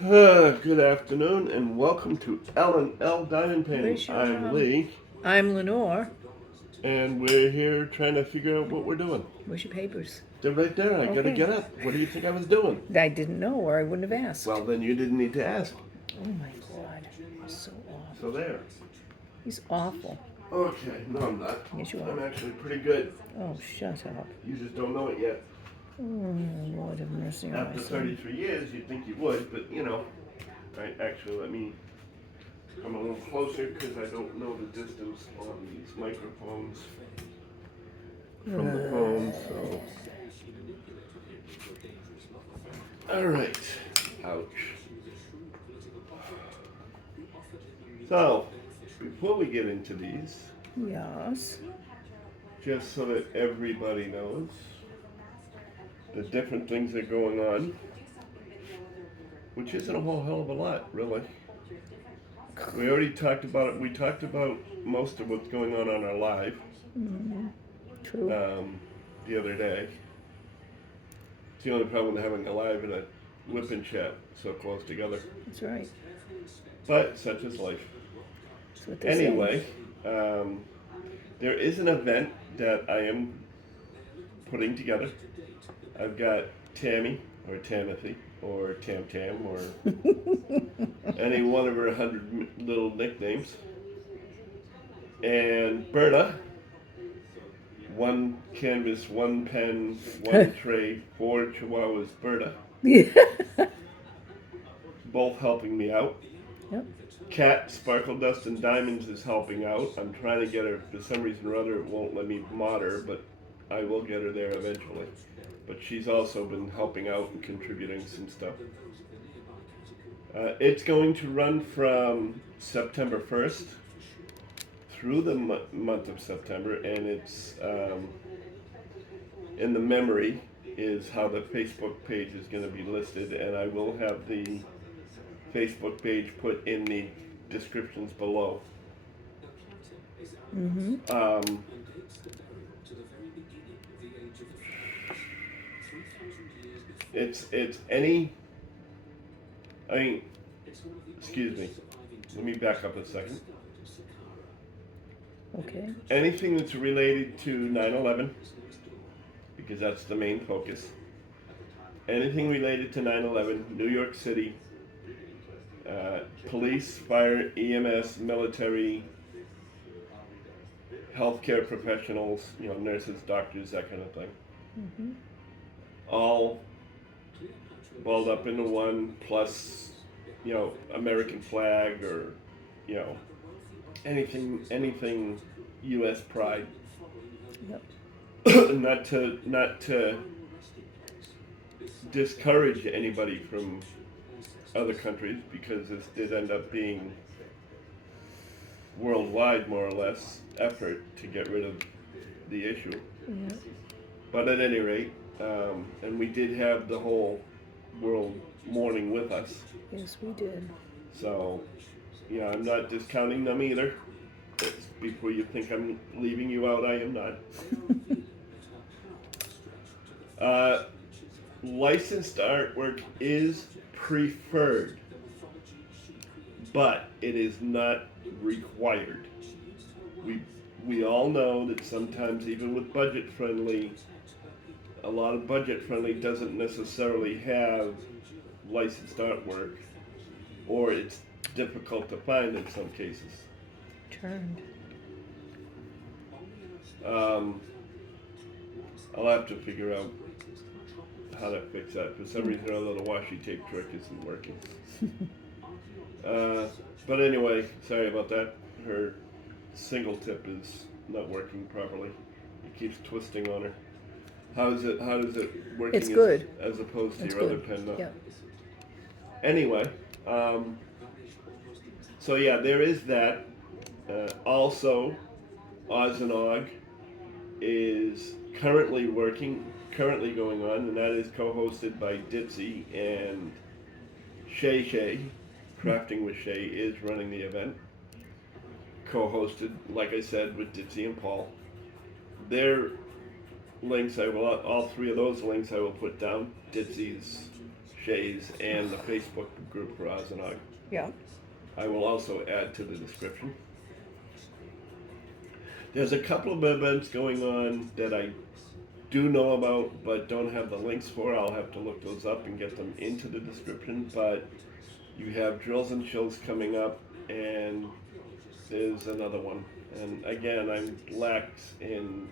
Good afternoon and welcome to L&L Diamond Painting. Where's your, I'm Lee I'm Lenore. and we're here trying to figure out what we're doing. Where's your papers? They're right there. I gotta Okay. get up. What do you think I was doing? I didn't know, or I wouldn't have asked. Well, then you didn't need to ask. Oh my God, he's so awful. So there. He's awful. Okay, no, I'm not. Yes, you I'm are. actually pretty good. Oh, shut up. You just don't know it yet. Oh, Lord have mercy on After my son. 33 years, you'd think you would, but you know. Right, actually, let me come a little closer because I don't know the distance on these microphones from the phone, so. All right. Ouch. So, before we get into these, Yes. just so that everybody knows the different things that are going on, which isn't a whole hell of a lot, really. We already talked about it. We talked about most of what's going on our live True. the other day. It's the only problem with having a live and a Wip Chat so close together. That's right. But such is life. That's what they say. Anyway, there is an event that I am putting together. I've got Tammy, or Tamithy, or Tam Tam, or any one of her 100 little nicknames. And Berta, one canvas, one pen, one tray, 4 chihuahuas, Berta, both helping me out. Yep. Cat, Sparkle Dust and Diamonds is helping out. I'm trying to get her, for some reason or other, it won't let me mod her, but I will get her there eventually. But she's also been helping out and contributing some stuff. It's going to run from September 1st through the month of September, and it's in the memory is how the Facebook page is going to be listed, and I will have the Facebook page put in the descriptions below. It's any. I mean, excuse me. Let me back up a second. Okay. Anything that's related to 9/11, because that's the main focus. Anything related to 9/11, New York City, police, fire, EMS, military, healthcare professionals, nurses, doctors, that kind of thing. All balled up into one, plus, American flag or, anything U.S. pride. Yep. not to discourage anybody from other countries, because this did end up being worldwide, more or less, effort to get rid of the issue. Yep. But at any rate, and we did have the whole world mourning with us. Yes, we did. So, I'm not discounting them either. It's before you think I'm leaving you out, I am not. Licensed artwork is preferred, but it is not required. We all know that sometimes, even with budget-friendly, a lot of budget-friendly doesn't necessarily have licensed artwork, or it's difficult to find in some cases. Turned. I'll have to figure out how to fix that. For some reason or other, the washi tape trick isn't working. But anyway, sorry about that. Her single tip is not working properly. It keeps twisting on her. How does it working? It's good. As opposed to It's your good. other pen? Yeah. Anyway, so yeah, there is that. Also, Oz and Aug is currently going on, and that is co-hosted by Ditzy, and Shay, Crafting with Shay, is running the event. Co-hosted, like I said, with Ditzy and Paul. Their links, all three of those links I will put down. Ditzy's, Shay's and the Facebook group for Oz and Og. Yeah. I will also add to the description. There's a couple of events going on that I do know about but don't have the links for. I'll have to look those up and get them into the description. But you have Drills and Chills coming up, and there's another one. And again, I'm lax in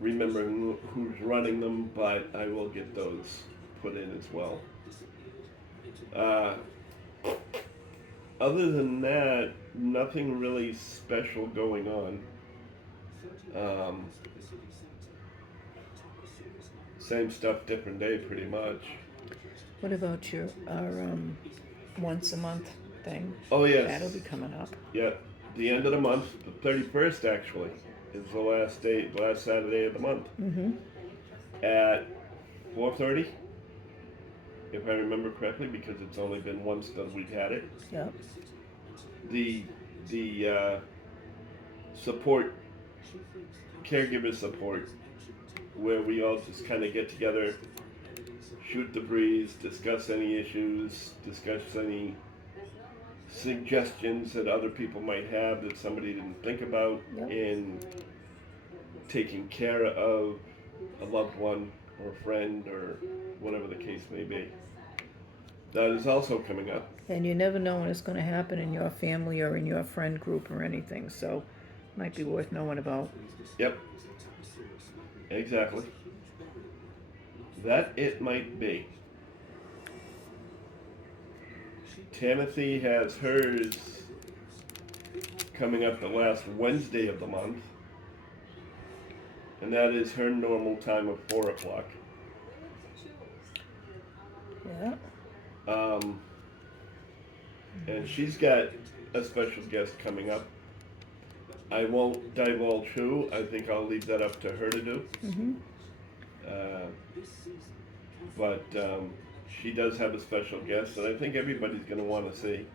remembering who's running them, but I will get those put in as well. Other than that, nothing really special going on. Same stuff, different day, pretty much. What about our once a month thing? Oh yes. That'll be coming up. Yeah, the end of the month, the 31st actually, is the last Saturday of the month. Mm-hmm. At 4:30, if I remember correctly, because it's only been once that we've had it. Yeah. The support, caregiver support, where we all just kind of get together, shoot the breeze, discuss any issues, discuss any suggestions that other people might have that somebody didn't think about in taking care of a loved one or a friend or whatever the case may be. That is also coming up. And you never know when it's going to happen in your family or in your friend group or anything, so might be worth knowing about. Yep. Exactly. That it might be. Tamithy has hers coming up the last Wednesday of the month, and that is her normal time of 4 o'clock. Yeah. And she's got a special guest coming up. I won't divulge who. I think I'll leave that up to her to do. Mm-hmm. But she does have a special guest that I think everybody's going to want to see.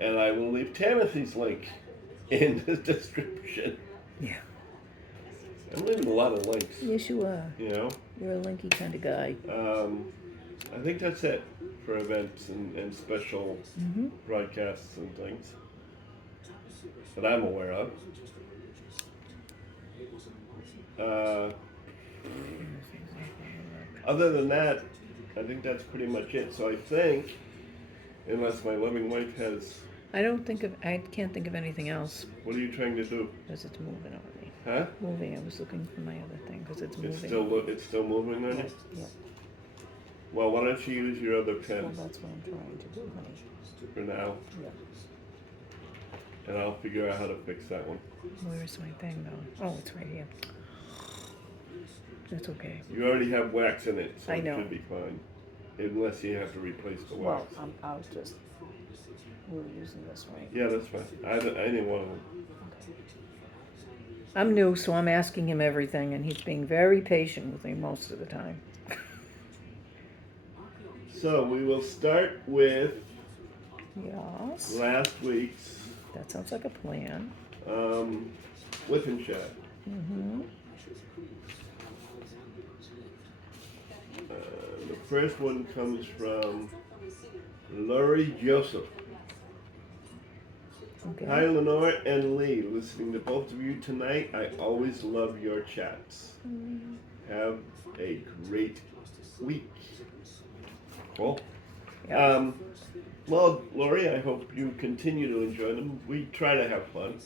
And I will leave Tamithy's link in the description. Yeah. I'm leaving a lot of links. Yes, you are. You know? You're a linky kind of guy. I think that's it for events and special broadcasts and things that I'm aware of. Other than that, I think that's pretty much it. So I think, unless my loving wife has... I can't think of anything else. What are you trying to do? Because it's moving on me. Huh? Moving. I was looking for my other thing because it's moving. It's still moving on you? Yeah. Well, why don't you use your other pen Well, that's what I'm trying to do, honey. for now, Yeah. and I'll figure out how to fix that one. Where's my thing, though? Oh, it's right here. That's okay. You already have wax in it, so I know. it should be fine. Unless you have to replace the Well, wax. we were using this, right? Yeah, that's fine. I didn't want to. Okay. I'm new, so I'm asking him everything, and he's being very patient with me most of the time. So we will start with Yes. last week's That sounds like a plan. Wip Chat. Mm-hmm. The first one comes from Laurie Joseph. Okay. Hi Lenore and Lee, listening to both of you tonight. I always love your chats. Have a great week. Cool. Yep. Well, Laurie, I hope you continue to enjoy them. We try to have fun.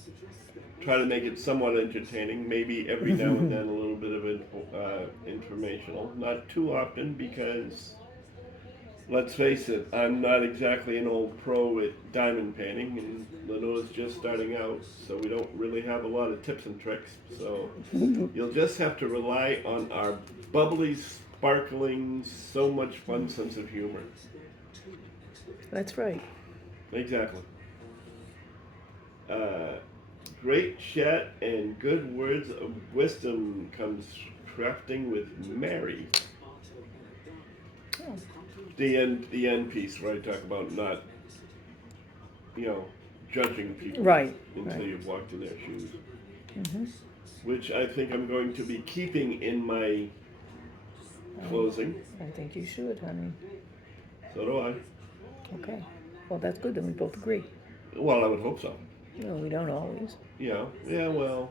Try to make it somewhat entertaining. Maybe every now and then a little bit of informational. Not too often because, let's face it, I'm not exactly an old pro at diamond painting, and Lenore's just starting out, so we don't really have a lot of tips and tricks. So you'll just have to rely on our bubbly, sparkling, so much fun sense of humor. That's right. Exactly. Great chat and good words of wisdom comes crafting with Mary. Oh. The end piece where I talk about not, judging people Right. until Right. you've walked in their shoes. Mm-hmm. Which I think I'm going to be keeping in my closing. I think you should, honey. So do I. Okay. Well, that's good. Then we both agree. Well, I would hope so. No, we don't always. Yeah. Yeah. Well,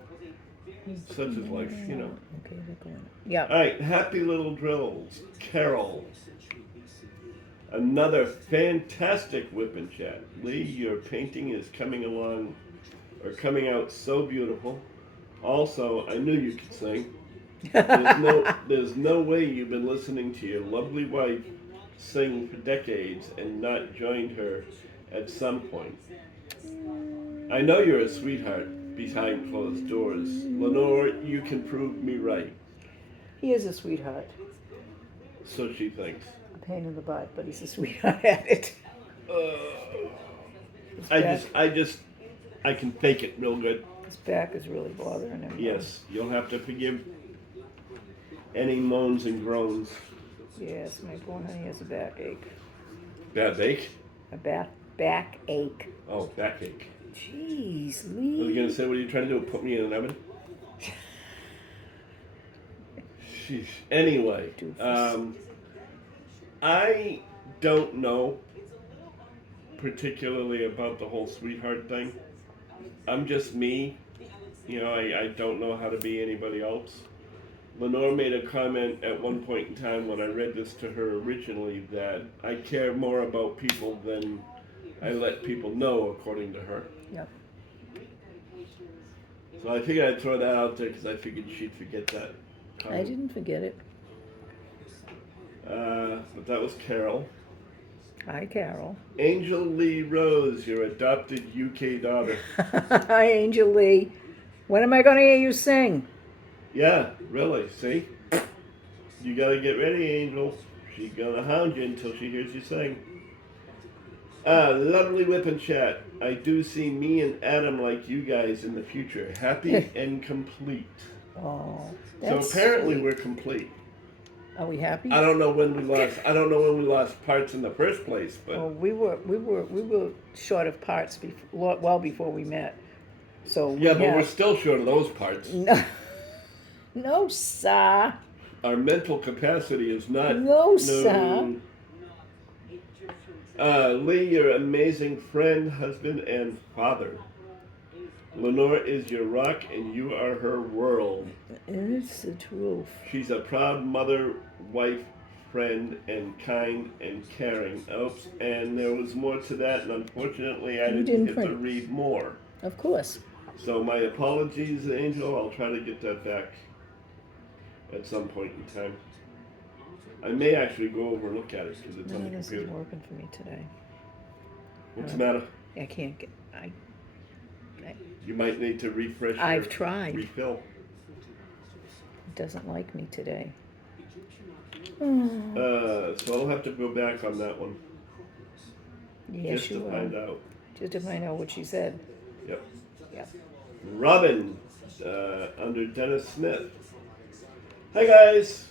such is life, you know. Okay, they're going. Yeah. All right. Happy little drills, Carol. Another fantastic Whip and Chat. Lee, your painting is coming along, or coming out so beautiful. Also, I knew you could sing. There's no way you've been listening to your lovely wife sing for decades and not joined her at some point. I know you're a sweetheart behind closed doors. Lenore, you can prove me right. He is a sweetheart. So she thinks. A pain in the butt, but he's a sweetheart at it. I can fake it real good. His back is really bothering him. Yes, you'll have to forgive any moans and groans. Yes, my poor honey has a backache. Bad bake? A backache. Oh, backache. Jeez, I Lee. was gonna say, what are you trying to do? Put me in an oven? Sheesh. Anyway, I don't know particularly about the whole sweetheart thing. I'm just me. You know, I don't know how to be anybody else. Lenore made a comment at one point in time when I read this to her originally that I care more about people than I let people know, according to her. Yep. So I figured I'd throw that out there because I figured she'd forget that comment. I didn't forget it. But that was Carol. Hi, Carol. Angel Lee Rose, your adopted UK daughter. Hi, Angel Lee. When am I going to hear you sing? Yeah, really, see? You gotta get ready, Angel. She's gonna hound you until she hears you sing. Lovely Whip and Chat. I do see me and Adam like you guys in the future. Happy and complete. Oh, So that's apparently sweet. we're complete. Are we happy? I don't know when we lost parts in the first place, but Well, we were short of parts well before we met. So yeah, but we're still short of those parts. No, sir. Our mental capacity is not. No, sir. Lee, your amazing friend, husband, and father. Lenore is your rock, and you are her world. It's the truth. She's a proud mother, wife, friend, and kind and caring. Oops, and there was more to that, and unfortunately, I didn't get to read more. Of course. So my apologies, Angel. I'll try to get that back at some point in time. I may actually go over and look at it because it's on the This computer. isn't working for me today. What's the matter? I can't get. You might need to refresh. I've tried. Refill. It doesn't like me today. So I'll have to go back on that one. Yes, just you to will. find out. Just to find out what she said. Yep. Yep. Robin, under Dennis Smith. Hi guys.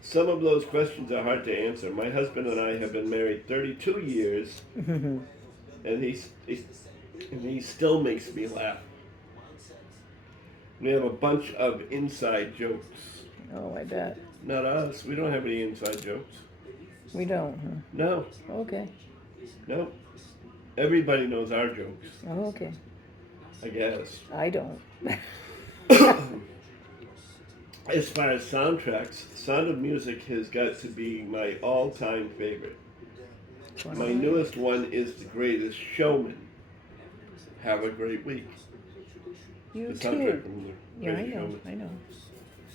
Some of those questions are hard to answer. My husband and I have been married 32 years, and he still makes me laugh. We have a bunch of inside jokes. Oh, I bet. Not us. We don't have any inside jokes. We don't. No. Okay. No. Everybody knows our jokes, Oh, okay. I guess. I don't. As far as soundtracks, Sound of Music has got to be my all-time favorite. My newest one is The Greatest Showman. Have a great week. You The soundtrack too. from The Yeah, I Greatest know. Showman. I know.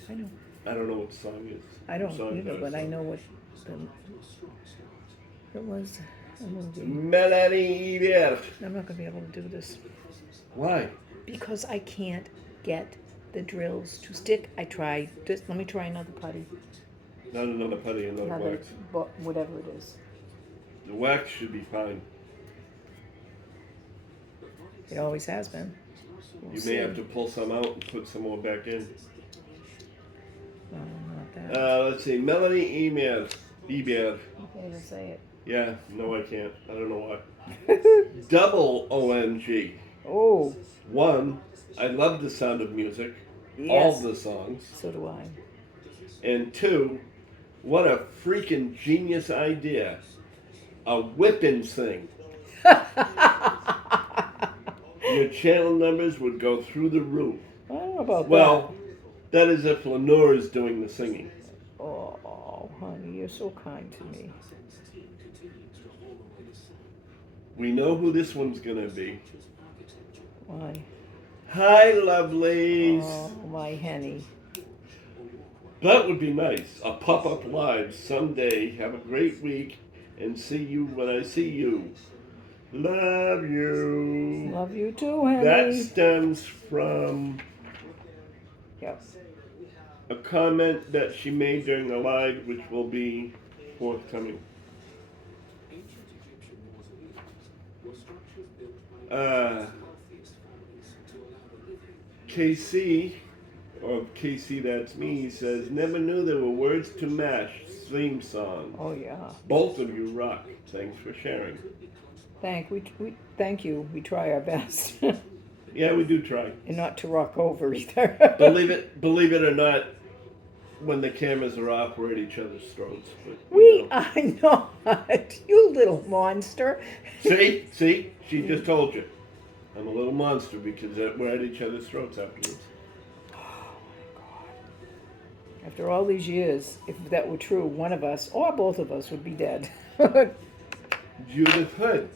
I know. I don't know what the song is. I don't The song either, got a but I song. know what it was. A movie. Melanie Iber. I'm not gonna be able to do this Why? because I can't get the drills to stick. I tried. Just let me try another putty. Not another putty, another wax. Whatever it is. The wax should be fine. It always has been. We'll You see. may have to pull some out and put some more back in. No, not that. Let's see. Melanie Iber. You can't even say it. Yeah, no, I can't. I don't know why. Double OMG. Oh, One, I love the Sound of Music. yes. All the songs. So do I. And two, what a freaking genius idea. a whipping thing. Your channel numbers would go through the roof. I don't know about Well, that is if Lenore is doing the singing. that. Oh, honey, you're so kind to me. We know who this one's gonna be. Why? Hi, lovelies. Oh, my Henny. That would be nice. A pop-up live someday. Have a great week, and see you when I see you. Love you. Love you too, Henny. That stems from Yep. a comment that she made during the live, which will be forthcoming. KC, or KC that's me, says, never knew there were words to MASH theme song. Oh, yeah. Both of you rock. Thanks for sharing. Thank you. We try our best. Yeah, we do try. And not to rock over either. Believe it or not, when the cameras are off, we're at each other's throats. But, We are not. You little monster. See? She just told you. I'm a little monster because we're at each other's throats afterwards. Oh my God. After all these years, if that were true, one of us or both of us would be dead. Judith Hood.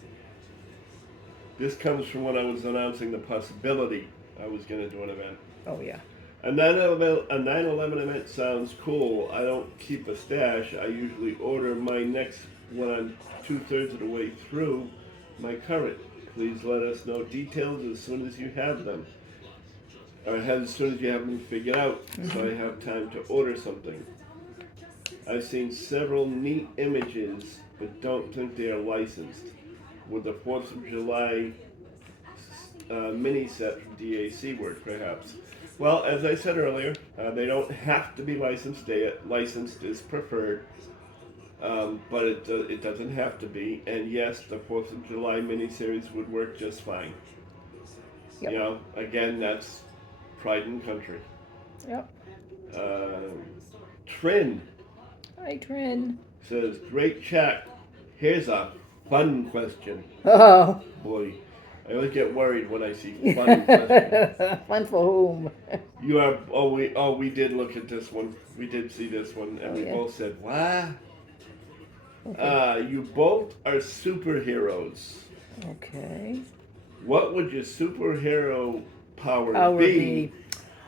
This comes from when I was announcing the possibility I was going to do an event. Oh, yeah. A 9/11 event sounds cool. I don't keep a stash. I usually order my next when I'm 2/3 of the way through my current. Please let us know details as soon as you have them. Or as soon as you have them figured out, so I have time to order something. I've seen several neat images, but don't think they are licensed. Would the 4th of July mini set from DAC work, perhaps? Well, as I said earlier, they don't have to be licensed. Licensed is preferred. But it doesn't have to be. And yes, the 4th of July miniseries would work just fine. Yep. You know, again, that's Pride and Country. Yep. Trin Hi, Trin. says, great chat. Here's a fun question. Oh. Boy, I always get worried when I see fun questions. Fun for whom? You are, we did look at this one. We did see this one, and we both said, what? Okay. You both are superheroes. Okay. What would your superhero power be?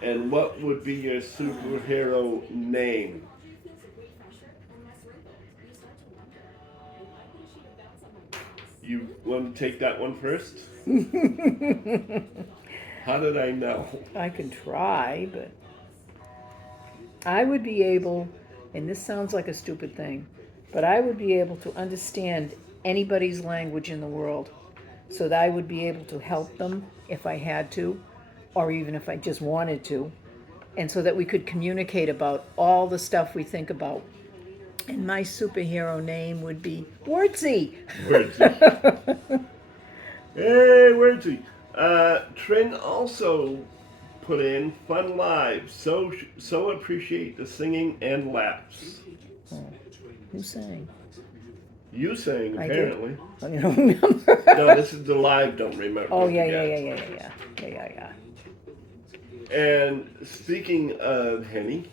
And what would be your superhero name? You want to take that one first? How did I know? I can try, but I would be able, and this sounds like a stupid thing, but I would be able to understand anybody's language in the world, so that I would be able to help them if I had to, or even if I just wanted to, and so that we could communicate about all the stuff we think about. And my superhero name would be Wordsy. Wordsy. Hey, Wordsy. Trin also put in fun live. So appreciate the singing and laughs. Oh, who sang? You sang, I apparently. I don't remember. No, this is the live, don't remember. Oh, don't yeah. forget. And speaking of Henny.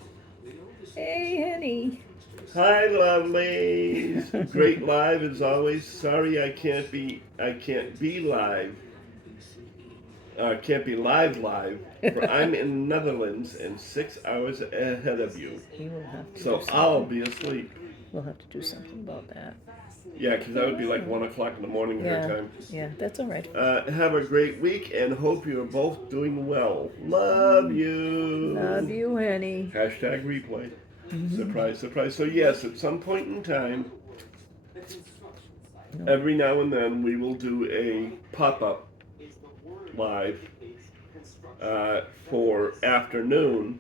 Hey, Henny. Hi, lovelies. Great live as always. Sorry I can't be live. Can't be live, for I'm in the Netherlands and 6 hours ahead of you. We will have to So do I'll be asleep. We'll have to do something about that. Yeah, because that would be like 1 o'clock in the morning her time. Yeah, that's all right. Have a great week and hope you're both doing well. Love you. Love you, Henny. Hashtag replay. Surprise, surprise. So yes, at some point in time, every now and then we will do a pop-up live for afternoon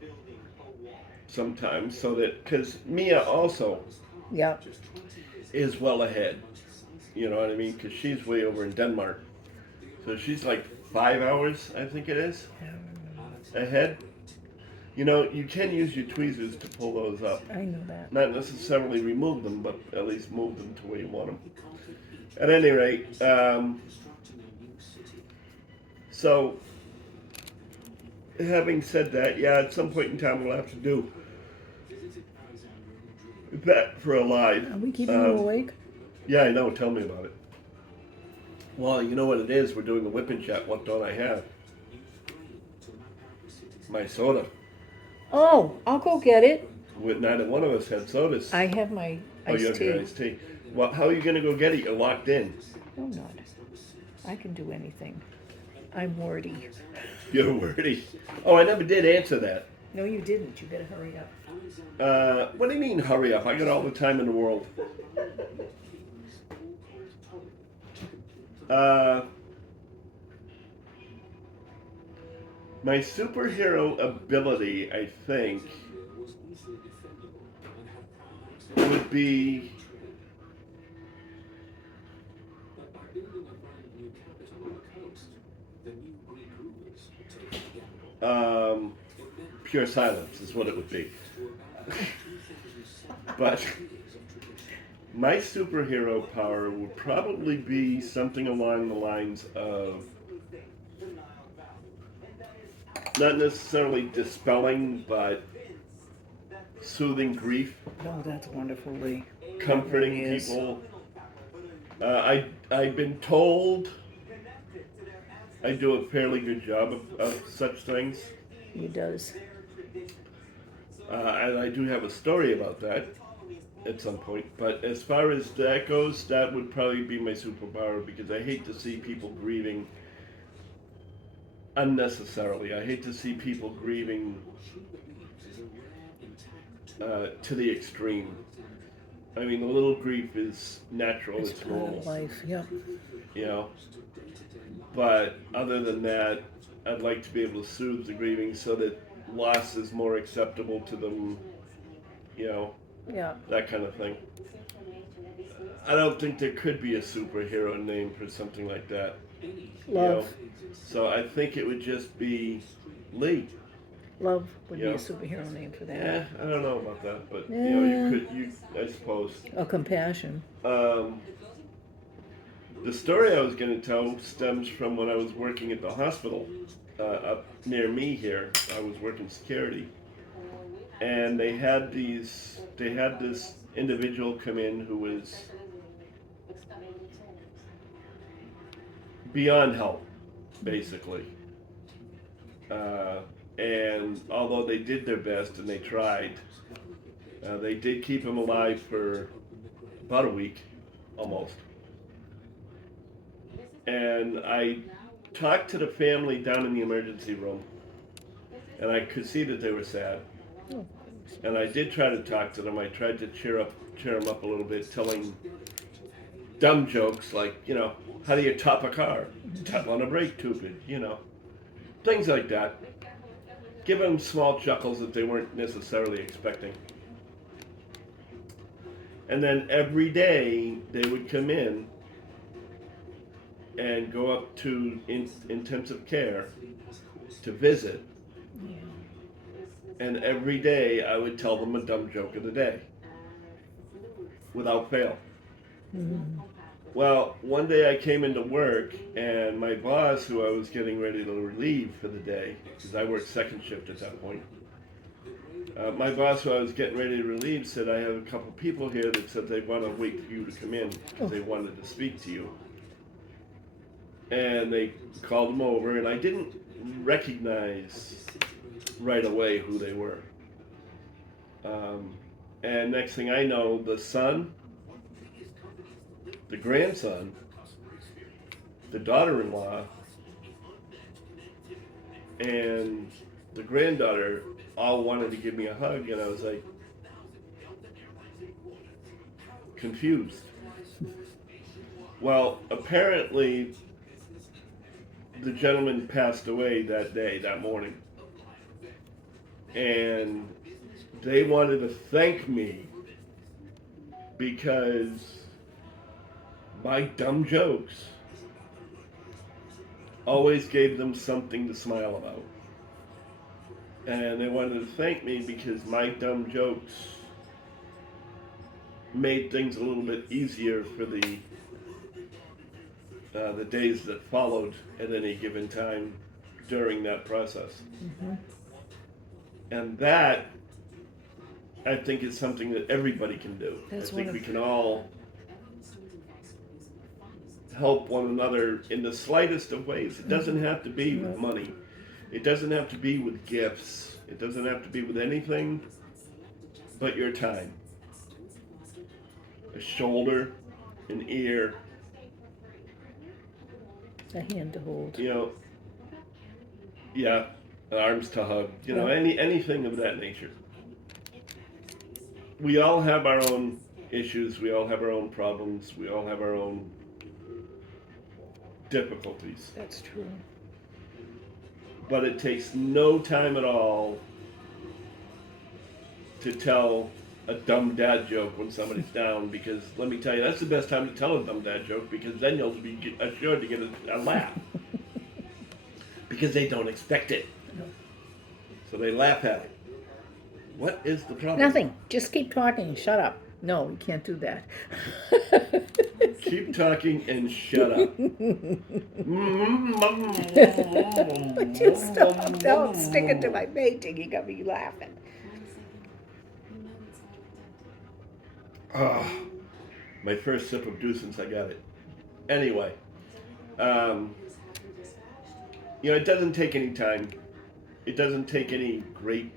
sometimes, so that, because Mia also is well ahead, you know what I mean, because she's way over in Denmark, so she's like 5 hours, I think it is, ahead. You know, you can use your tweezers to pull those up. I know that. Not necessarily remove them, but at least move them to where you want them. At any rate, so having said that, yeah, at some point in time we'll have to do that for a live. Are we keeping you awake? Yeah, I know. Tell me about it. Well, you know what it is. We're doing a Wip Chat. What don't I have? My soda. Oh, I'll go get it. Neither one of us had sodas. I have my Oh, you iced have your tea. iced tea. Well, how are you going to go get it? You're locked in. No, not. I can do anything. I'm wordy. You're wordy. Oh, I never did answer that. No, you didn't. You better hurry up. What do you mean, hurry up? I got all the time in the world. My superhero ability, I think, would be pure silence is what it would be. But my superhero power would probably be something along the lines of not necessarily dispelling, but soothing grief, Oh, that's wonderful, Lee. comforting It really is. people. I've been told I do a fairly good job of such things. He does. And I do have a story about that at some point. But as far as that goes, that would probably be my superpower because I hate to see people grieving unnecessarily. I hate to see people grieving to the extreme. I mean, a little grief is natural, It's it's part normal, of life. Yep. you know. But other than that, I'd like to be able to soothe the grieving so that loss is more acceptable to them, you know, Yeah. that kind of thing. I don't think there could be a superhero name for something like that. You know? Love. So I think it would just be Lee. Love would be Yeah. a superhero name for that. Yeah, I don't know about that, but you know, I suppose. Or compassion. The story I was going to tell stems from when I was working at the hospital up near me here. I was working security, and they had this individual come in who was beyond help, basically. And although they did their best and they tried, they did keep him alive for about a week, almost. And I talked to the family down in the emergency room, and I could see that they were sad. Oh. And I did try to talk to them. I tried to cheer them up a little bit, telling dumb jokes like, you know, how do you top a car? Tap on a brake too good, you know, things like that. Give them small chuckles that they weren't necessarily expecting. And then every day they would come in and go up to intensive care to visit. Yeah. And every day I would tell them a dumb joke of the day, without fail. Mm-hmm. Well, one day I came into work, and my boss, who I was getting ready to relieve for the day, because I worked second shift at that point, my boss, who I was getting ready to relieve, said, I have a couple people here that said they want to wait for you to come in, because they wanted to speak to you. And they called him over, and I didn't recognize right away who they were. And next thing I know, the son, the grandson, the daughter-in-law, and the granddaughter all wanted to give me a hug, and I was like, confused. Well, apparently the gentleman passed away that day, that morning. And they wanted to thank me because my dumb jokes always gave them something to smile about. And they wanted to thank me because my dumb jokes made things a little bit easier for the the days that followed at any given time during that process. Mm-hmm. And that, I think, is something that everybody can do. That's I think one we of- can all help one another in the slightest of ways. It doesn't have to be with money. It doesn't have to be with gifts. It doesn't have to be with anything but your time. A shoulder, an ear, A hand to hold. you know, yeah, arms to hug, you know, anything of that nature. We all have our own issues, we all have our own problems, we all have our own difficulties. That's true. But it takes no time at all to tell a dumb dad joke when somebody's down, because let me tell you, that's the best time to tell a dumb dad joke, because then you'll be assured to get a laugh. Because they don't expect it. No. So they laugh at it. What is the problem? Nothing. Just keep talking. Shut up. No, we can't do that. Keep talking and shut up. Just stop. Don't stick it to my painting. You got me laughing. Oh, my first sip of dew since I got it. Anyway, you know, it doesn't take any time. It doesn't take any great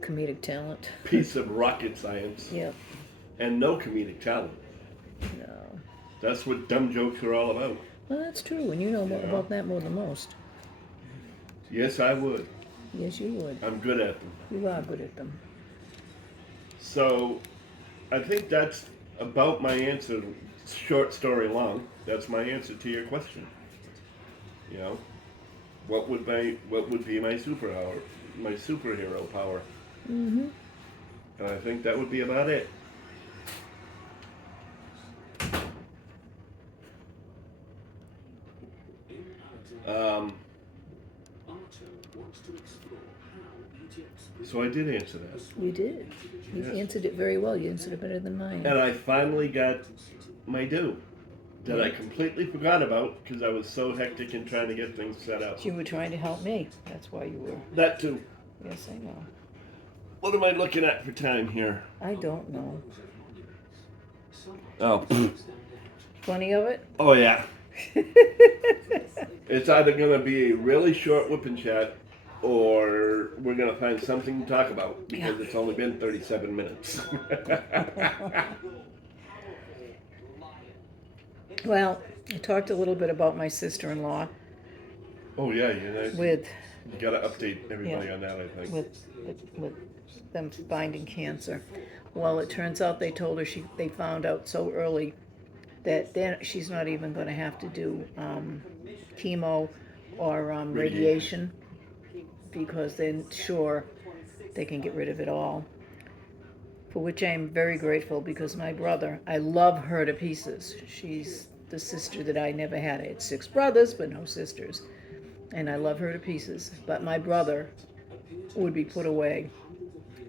Comedic talent. piece of rocket science. Yep. And no comedic talent. No. That's what dumb jokes are all about. Well, that's true, and you know Yeah. about that more than most. Yes, I would. Yes, you would. I'm good at them. You are good at them. So, I think that's about my answer. Short story long. That's my answer to your question. You know, what would be my superhero power? Mm-hmm. And I think that would be about it. So I did answer that. You did. You Yes. answered it very well. You answered it better than mine. And I finally got my due that I completely forgot about because I was so hectic in trying to get things set up. You were trying to help me. That's why you were. That too. Yes, I know. What am I looking at for time here? I don't know. Oh, Plenty of it? oh yeah. It's either going to be a really short whipping chat or we're going to find something to talk about because it's only been 37 minutes. Well, I talked a little bit about my sister-in-law Oh yeah, you with got to update everybody on that, I think. with them finding cancer. Well, it turns out they told her they found out so early that then she's not even going to have to do chemo or radiation because they're sure they can get rid of it all. For which I am very grateful because my brother, I love her to pieces. She's the sister that I never had. I had 6 brothers, but no sisters. And I love her to pieces. But my brother would be put away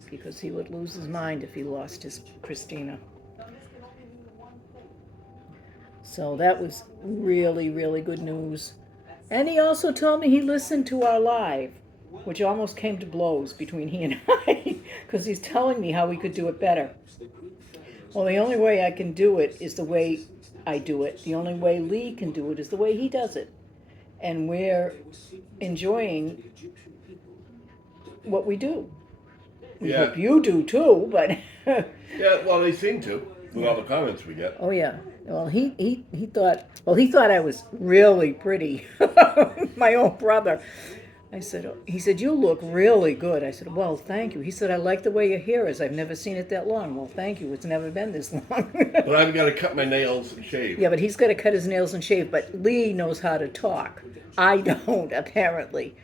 because he would lose his mind if he lost his Christina. So that was really, really good news. And he also told me he listened to our live, which almost came to blows between he and I, because he's telling me how we could do it better. Well, the only way I can do it is the way I do it. The only way Lee can do it is the way he does it. And we're enjoying what we do. We Yeah. hope you do too, but Yeah, well, they seem to, with all the comments we get. oh yeah. Well, he thought I was really pretty. My own brother. He said, you look really good. I said, well, thank you. He said, I like the way your hair is. I've never seen it that long. Well, thank you. It's never been this long. But I've got to cut my nails and shave. Yeah, but he's got to cut his nails and shave. But Lee knows how to talk. I don't, apparently.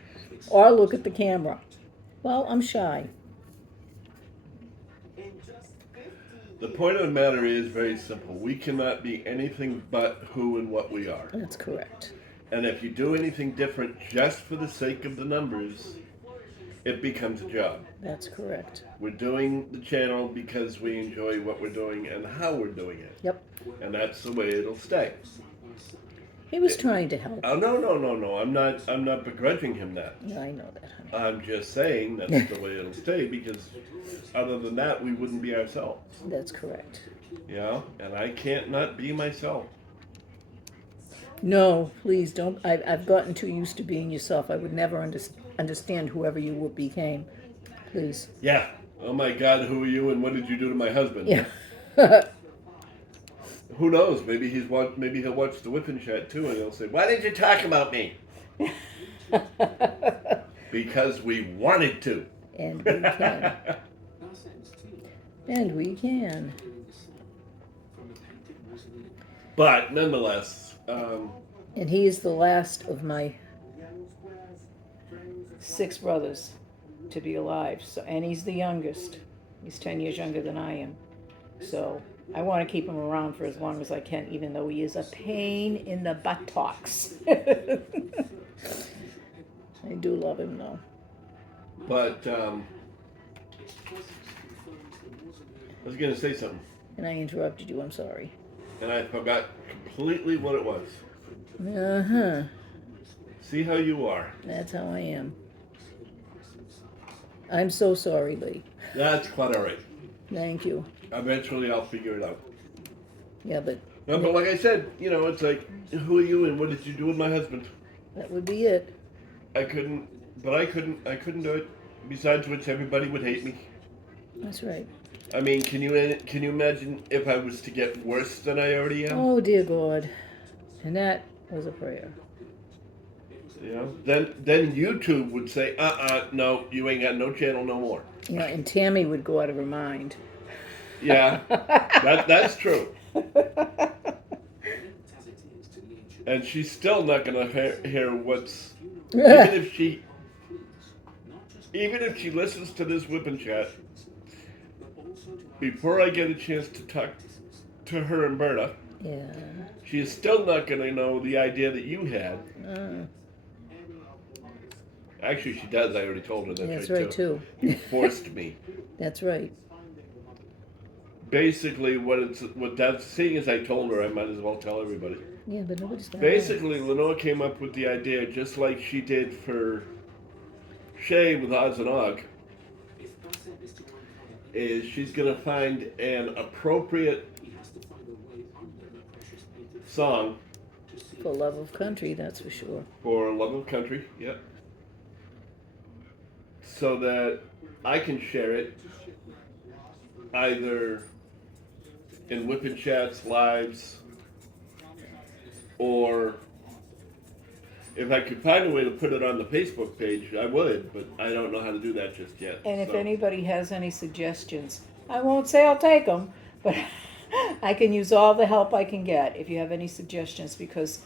Or look at the camera. Well, I'm shy. The point of the matter is very simple. We cannot be anything but who and what we are. That's correct. And if you do anything different just for the sake of the numbers, it becomes a job. That's correct. We're doing the channel because we enjoy what we're doing and how we're doing it. Yep. And that's the way it'll stay. He was trying to help. Oh no! I'm not begrudging him that. Yeah, I know that, honey. I'm just saying that's the way it'll stay because other than that, we wouldn't be ourselves. That's correct. You know, and I can't not be myself. No, please don't. I've gotten too used to being yourself. I would never understand whoever you became. Please. Yeah. Oh my God, who are you and what did you do to my husband? Yeah. Who knows? Maybe maybe he'll watch the Wip Chat too, and he'll say, "Why did you talk about me?" Because we wanted to. And we can. And we can. But nonetheless, And he is the last of my 6 brothers to be alive. So, and he's the youngest. He's 10 years younger than I am. So I want to keep him around for as long as I can, even though he is a pain in the buttocks. I do love him though. but I was going to say something, And I interrupted you, I'm sorry. and I forgot completely what it was. Uh-huh. See how you are. That's how I am. I'm so sorry, Lee. That's quite all right. Thank you. Eventually, I'll figure it out. Yeah, but No, but like I said, you know, it's like, who are you and what did you do with my husband? that would be it. I couldn't do it. Besides which, everybody would hate me. That's right. I mean, can you imagine if I was to get worse than I already am? Oh, dear God. And that was a prayer. You know, then YouTube would say, no, you ain't got no channel no more. Yeah, and Tammy would go out of her mind. Yeah, that's true. And she's still not gonna hear what's even if she listens to this Wip Chat. Before I get a chance to talk to her and Berta, Yeah. she is still not gonna know the idea that you had. Actually, she does. I already told her that. That's right, too. You forced me. That's right. Basically, seeing as I told her, I might as well tell everybody. Yeah, but nobody's gonna Basically, Lenore came up with the idea just like she did for Shay with Oz and Aug. Is she's gonna find an appropriate song for love of country, that's for sure. for Love of Country, yep. So that I can share it either in Wip Chats, lives, or if I could find a way to put it on the Facebook page, I would, but I don't know how to do that just yet. And if anybody has any suggestions, I won't say I'll take them, but I can use all the help I can get if you have any suggestions, because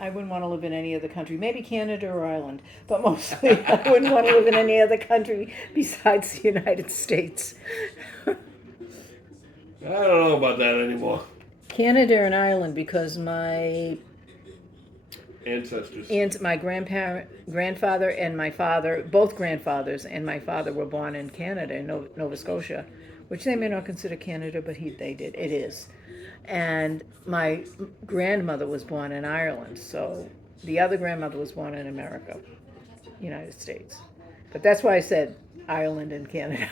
I wouldn't want to live in any other country. Maybe Canada or Ireland, but mostly I wouldn't want to live in any other country besides the United States. I don't know about that anymore. Canada and Ireland, because my ancestors, my grandfather and my father, both grandfathers and my father were born in Canada, in Nova Scotia, which they may not consider Canada, but they did. It is. And my grandmother was born in Ireland, so the other grandmother was born in America, United States. But that's why I said Ireland and Canada.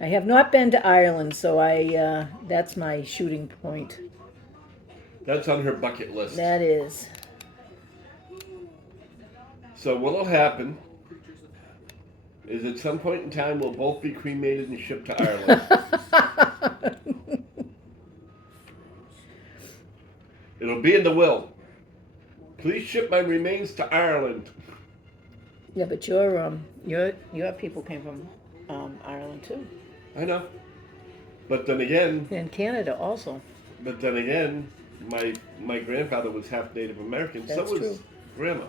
I have not been to Ireland, so that's my shooting point. That's on her bucket list. That is. So what'll happen is at some point in time we'll both be cremated and shipped to Ireland. It'll be in the will. Please ship my remains to Ireland. Yeah, but your people came from Ireland too. I know. But then again. And Canada also. But then again, my grandfather was half Native American. That's so was true. Grandma.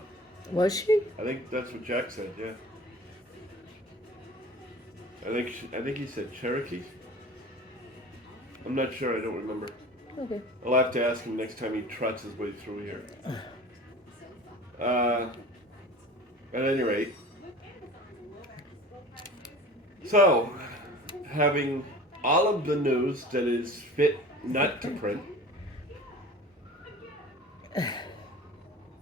Was she? I think that's what Jack said. Yeah. I think he said Cherokee. I'm not sure. I don't remember. Okay. I'll have to ask him next time he trots his way through here. At any rate, so having all of the news that is fit not to print,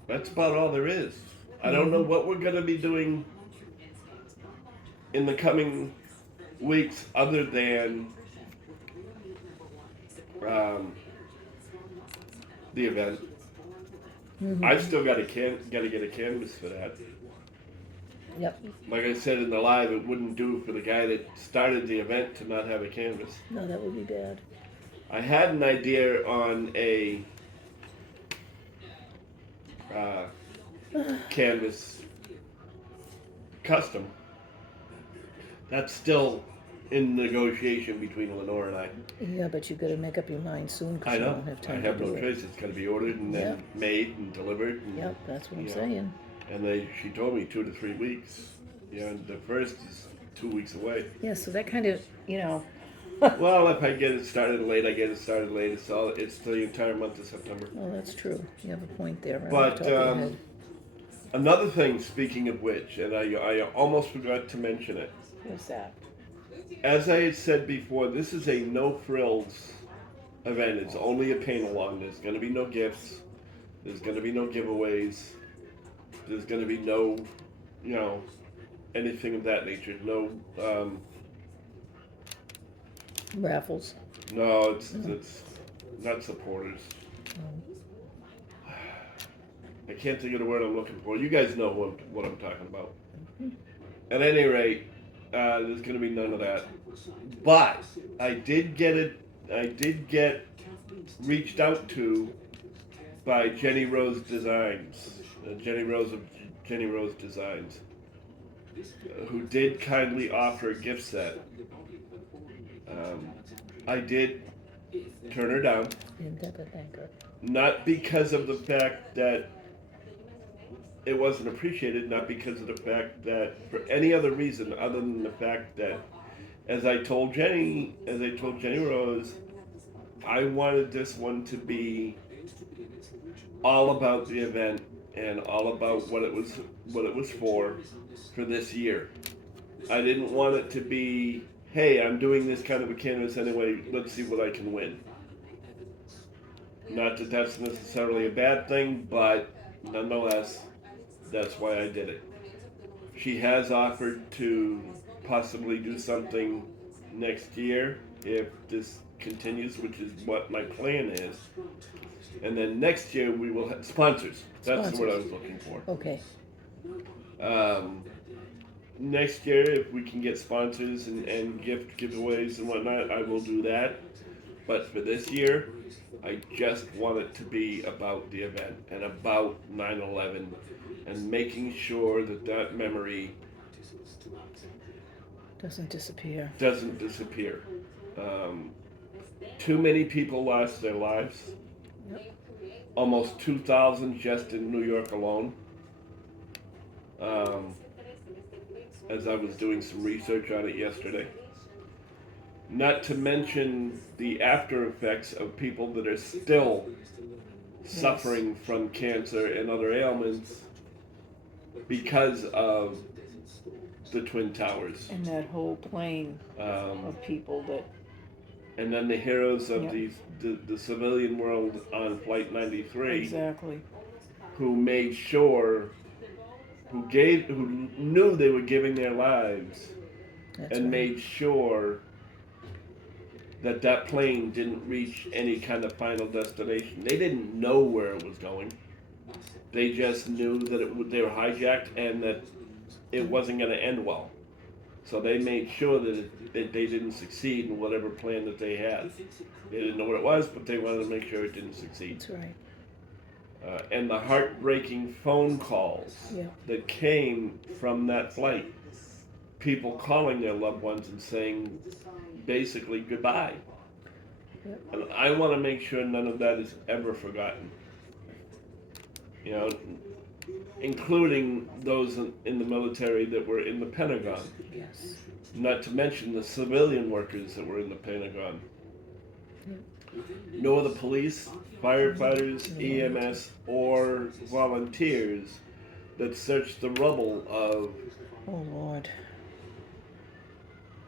That's about all there is. I don't know what we're going to be doing in the coming weeks other than um, the event. I've still got to get a canvas for that. Yep. Like I said in the live, it wouldn't do for the guy that started the event to not have a canvas. No, that would be bad. I had an idea on a canvas custom. That's still in negotiation between Lenore and I. Yeah, but you've got to make up your mind soon because I you know. don't have I time have to do no it. choice. It's got to be ordered and then made and delivered. And, Yep, that's what I'm you know, saying. And she told me 2 to 3 weeks. The first is 2 weeks away. Yeah, so that kind of, Well, if I get it started late, I get it started late. It's the entire month of September. Oh, that's true. You have a point there. Right But off the top of your head. another thing, speaking of which, and I almost forgot to mention it. What's that? As I had said before, this is a no frills event. It's only a paint along. There's going to be no gifts. There's going to be no giveaways. There's going to be no, anything of that nature. No, Raffles. no, it's not supporters. I can't think of the word I'm looking for. You guys know what I'm talking about. At any rate, there's going to be none of that. But I did get reached out to by JeniRose Designs, JeniRose of JeniRose Designs, who did kindly offer a gift set. I did turn her down, not because of the fact that it wasn't appreciated, not because of the fact that, for any other reason other than the fact that, as I told JeniRose, I wanted this one to be all about the event and all about what it was for this year. I didn't want it to be, hey, I'm doing this kind of a canvas anyway, let's see what I can win. Not that that's necessarily a bad thing, but nonetheless, that's why I did it. She has offered to possibly do something next year if this continues, which is what my plan is. And then next year we will have sponsors. That's what I was looking for. Okay. Next year, if we can get sponsors and giveaways and whatnot, I will do that. But for this year, I just want it to be about the event and about 9/11 and making sure that memory doesn't disappear. Too many people lost their lives. Yep. Almost 2,000 just in New York alone. As I was doing some research on it yesterday. Not to mention the after effects of people that are still suffering from cancer and other ailments because of the Twin Towers. And that whole plane of people that... And then the heroes of the civilian world on Flight 93. Exactly. Who made sure, who knew they were giving their lives. That's right. Made sure that plane didn't reach any kind of final destination. They didn't know where it was going. They just knew that they were hijacked and that it wasn't going to end well. So they made sure that they didn't succeed in whatever plan that they had. They didn't know what it was, but they wanted to make sure it didn't succeed. That's right. And the heartbreaking phone calls that came from that flight. People calling their loved ones and saying basically goodbye. Yep. And I want to make sure none of that is ever forgotten. Including those in the military that were in the Pentagon. Yes. Not to mention the civilian workers that were in the Pentagon. Yep. No other police, firefighters, EMS, or volunteers that searched the rubble of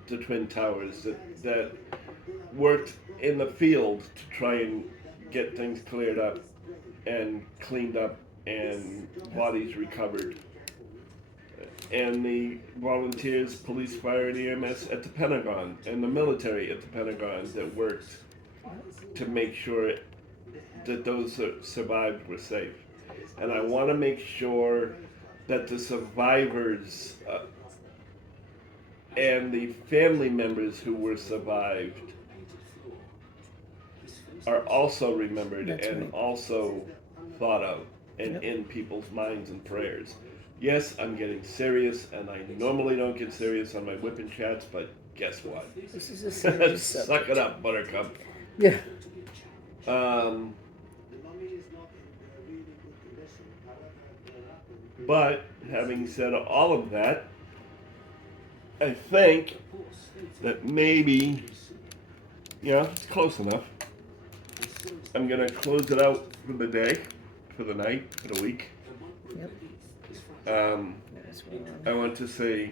the Twin Towers, that worked in the field to try and get things cleared up and cleaned up and bodies recovered. And the volunteers, police, fire, and EMS at the Pentagon, and the military at the Pentagon that worked to make sure that those that survived were safe. And I want to make sure that the survivors and the family members who were survived are also remembered. That's and right. also thought of and Yep. in people's minds and prayers. Yes, I'm getting serious, and I normally don't get serious on my Wip Chats, but guess what? This is a serious Suck subject. it up, Buttercup. Yeah. But having said all of that, I think that maybe, it's close enough. I'm going to close it out for the day, for the night, for the week. Yep. That's what I want to say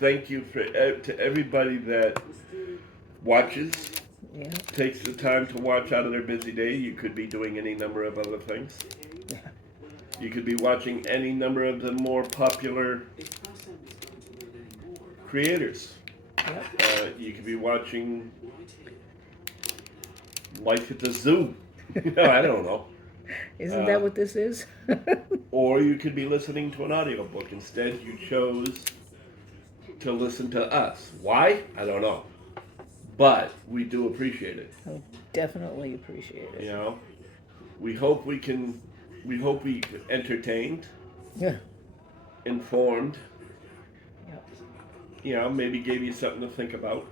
thank you to everybody that watches, Yeah. takes the time to watch out of their busy day. You could be doing any number of other things. Yeah. You could be watching any number of the more popular creators. Yep. You could be watching Life at the Zoo. I don't know. Isn't that what this is? Or you could be listening to an audiobook. Instead, you chose to listen to us. Why? I don't know. But we do appreciate it. I definitely appreciate it. We hope we entertained, Yeah. informed, Yep. maybe gave you something to think about.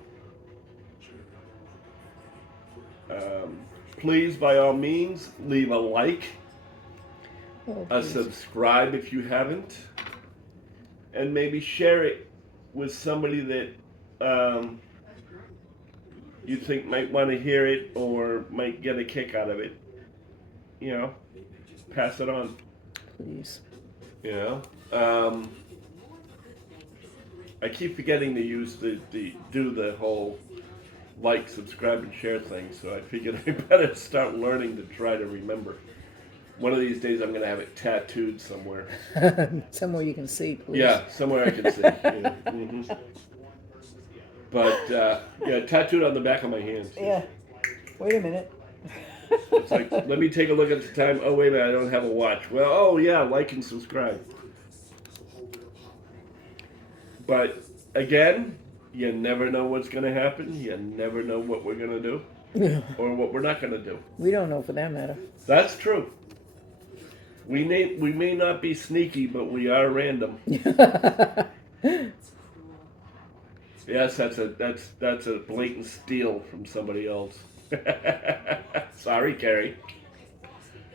Please, by all means, leave a like, Oh, a please. subscribe if you haven't, and maybe share it with somebody that you think might want to hear it or might get a kick out of it. Pass it on. Please. I keep forgetting to use do the whole like, subscribe, and share thing, so I figured I better start learning to try to remember. One of these days I'm going to have it tattooed somewhere. Somewhere you can see, please. Yeah, somewhere I can see. Yeah. Mm-hmm. But, tattooed on the back of my hands. Yeah. Wait a minute. It's like, let me take a look at the time. Oh, wait a minute, I don't have a watch. Well, oh, yeah, like and subscribe. But, again, you never know what's going to happen. You never know what we're going to do or what we're not going to do. We don't know for that matter. That's true. We may not be sneaky, but we are random. Yes, that's a blatant steal from somebody else. Sorry, Carrie.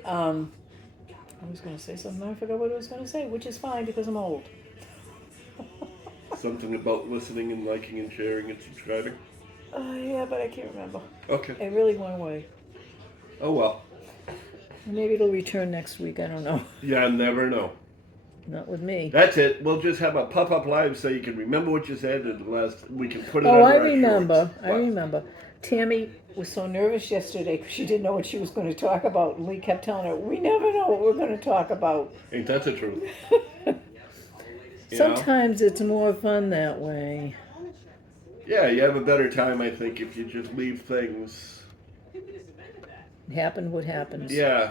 I was going to say something. I forgot what I was going to say, which is fine because I'm old. Something about listening and liking and sharing and subscribing. Yeah, but I can't remember. Okay. It really went away. Oh well. Maybe it'll return next week. I don't know. Yeah, I never know. Not with me. That's it. We'll just have a pop-up live so you can remember what you said and we can put it Oh, under I our remember. shorts. I remember. Tammy was so nervous yesterday because she didn't know what she was going to talk about. And Lee kept telling her, we never know what we're going to talk about. Ain't that the truth? Sometimes it's more fun that way. Yeah, you have a better time, I think, if you just leave things. Happen what happens. Yeah,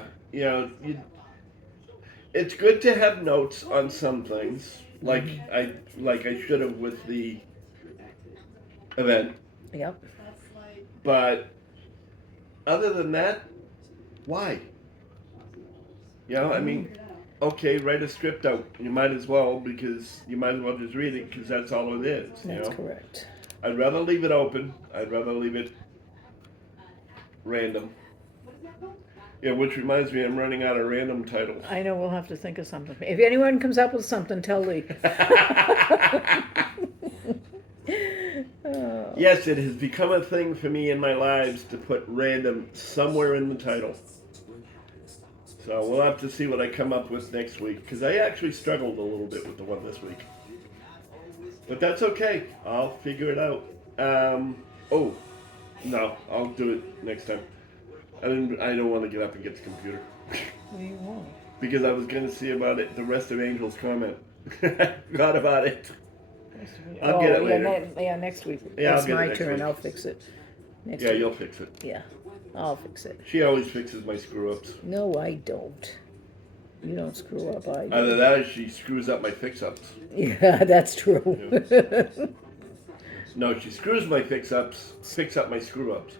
it's good to have notes on some things, like I should have with the event. Yep. But other than that, why? I mean, okay, write a script out. You might as well because you might as well just read it because that's all it is. That's correct. I'd rather leave it open. I'd rather leave it random. Yeah, which reminds me, I'm running out of random titles. I know, we'll have to think of something. If anyone comes up with something, tell Lee. Oh. Yes, it has become a thing for me in my lives to put random somewhere in the title. So we'll have to see what I come up with next week, because I actually struggled a little bit with the one this week. But that's okay. I'll figure it out. No, I'll do it next time. I don't want to get up and get the computer. What do you want? Because I was going to see about it, the rest of Angel's comment. Forgot about it. I'll get it later. Yeah, next week. Yeah, I'll That's get it my next turn. week. I'll fix it. Next Yeah, week. you'll fix it. Yeah, I'll fix it. She always fixes my screw-ups. No, I don't. You don't screw up, I do. Either that or she screws up my fix-ups. Yeah, that's true. Yeah. No, she screws my fix-ups, fix up my screw-ups.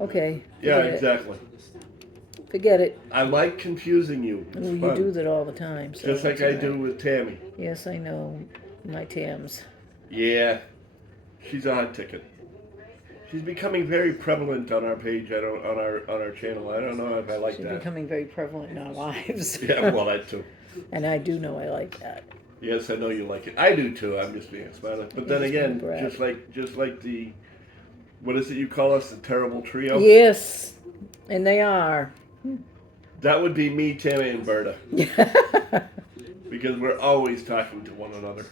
Okay. Yeah, forget it. exactly. Forget it. I like confusing you. It's Well, you fun. do that all the time. So Just like it's I all do right. with Tammy. Yes, I know. My Tams. Yeah, she's a hot ticket. She's becoming very prevalent on our page. On our channel. I don't know if I like She's that. becoming very prevalent in our lives. Yeah, well, that too. And I do know I like that. Yes, I know you like it. I do too. I'm just being smart. But then You're just again, being brat. just like the, what is it you call us, the terrible trio? Yes, and they are. That would be me, Tammy, and Berta. Because we're always talking to one another.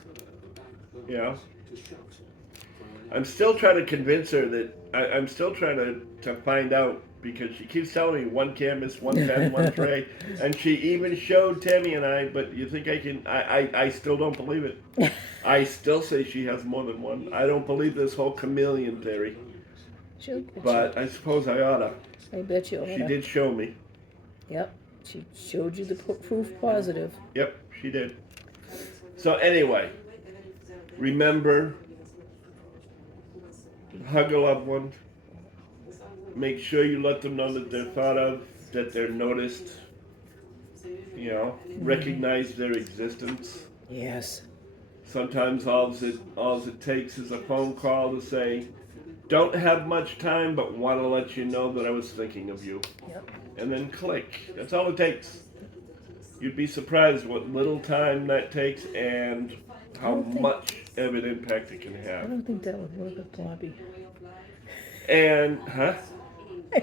You know? I'm still trying to convince her that I'm still trying to find out, because she keeps telling me one canvas, one pen, one tray, and she even showed Tammy and I. But you think I can? I still don't believe it. I still say she has more than one. I don't believe this whole chameleon theory. But I suppose I oughta. I bet you. She did show me. Yep, she showed you the proof positive. Yep, she did. So anyway, remember, hug a loved one. Make sure you let them know that they're thought of, that they're noticed. You know, recognize their existence. Yes. Sometimes all it takes is a phone call to say, don't have much time, but want to let you know that I was thinking of you. Yep. And then click. That's all it takes. You'd be surprised what little time that takes and how much of an impact it can I have. don't think that would work with Bobby. And, I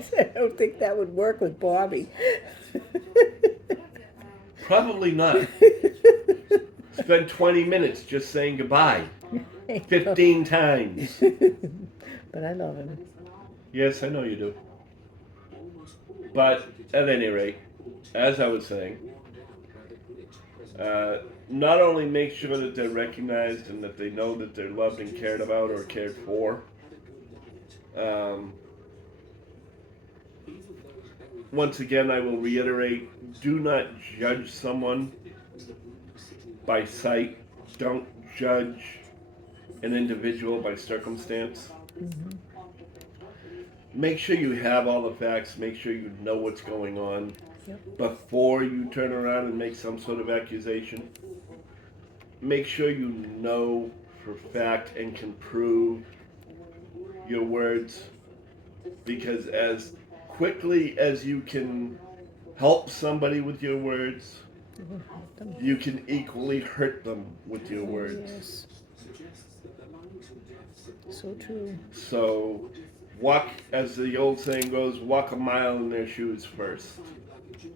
said, I don't think that would work with Bobby. Probably not. Spend 20 minutes just saying goodbye. 15 times. But I love him. Yes, I know you do. But at any rate, as I was saying, not only make sure that they're recognized and that they know that they're loved and cared about or cared for. Once again, I will reiterate, do not judge someone by sight. Don't judge an individual by circumstance. Mm-hmm. Make sure you have all the facts. Make sure you know what's going on before you turn around and make some sort of accusation. Make sure you know for fact and can prove your words, because as quickly as you can help somebody with your words, you can equally hurt them with your words. Yes. So true. So walk, as the old saying goes, walk a mile in their shoes first. You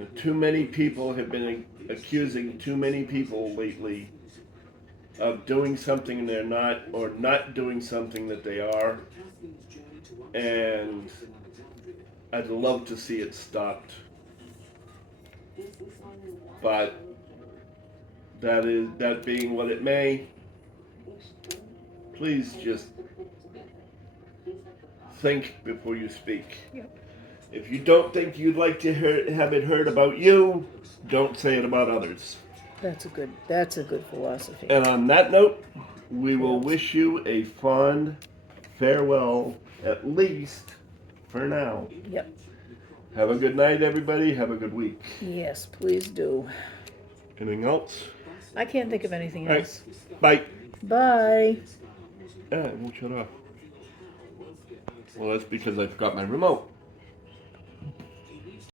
know, too many people have been accusing too many people lately of doing something they're not, or not doing something that they are. And I'd love to see it stopped. But that being what it may, please just think before you speak. Yep. If you don't think you'd like to have it heard about you, don't say it about others. That's a good philosophy. And on that note, we will wish you a fond farewell, at least for now. Yep. Have a good night, everybody. Have a good week. Yes, please do. Anything else? I can't think of anything All else. right. Bye. Bye. Ah, it won't shut off. Well, that's because I forgot my remote.